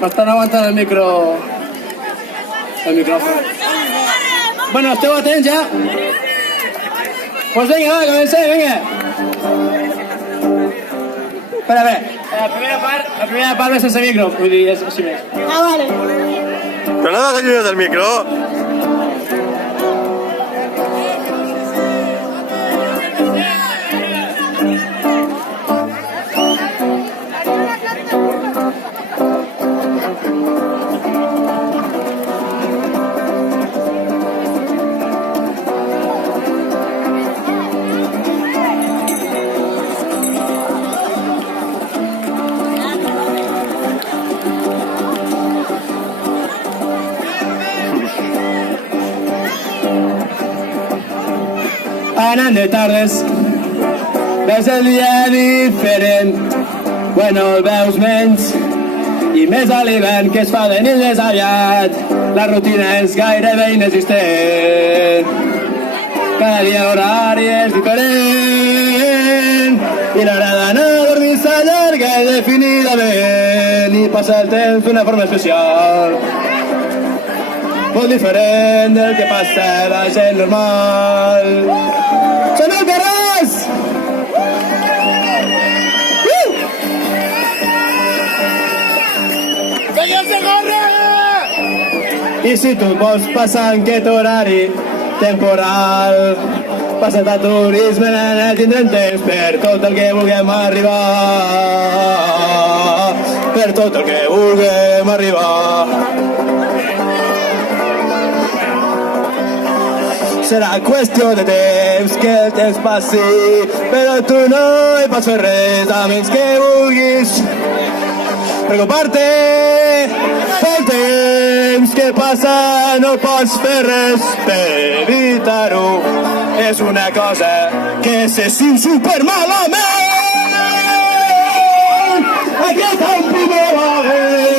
M'estan aguantant el micròfon. Bueno, esteu atents ja? Pues vinga, va, comencem, vinga. Espera, bé, la primera part ve sense micro, vull dir, és així més. Ah, vale. Però no t'allunyes del micro. Anant de tardes, ves el dia diferent, bueno, el veus menys, i més a l'hivern que es fa de nit més aviat, la rutina és gairebé inexistent. Cada dia l'horari és diferent, i l'hora d'anar a dormir s'allarga indefinidament, i passa el temps d'una forma especial. Molt diferent del que passa a la gent normal. Som el Carràs! Senyors de gorra! I si tu vols passar en aquest horari temporal, passat a turisme, nena, tindrem temps per tot el que vulguem arribar. Per tot el que vulguem arribar. Serà qüestió de temps que el temps passi, però tu no hi pots fer res a menys que vulguis preocupar-te pel temps que passa, no pots fer res per evitar-ho. És una cosa que se sent supermalament. Aquesta primera vegada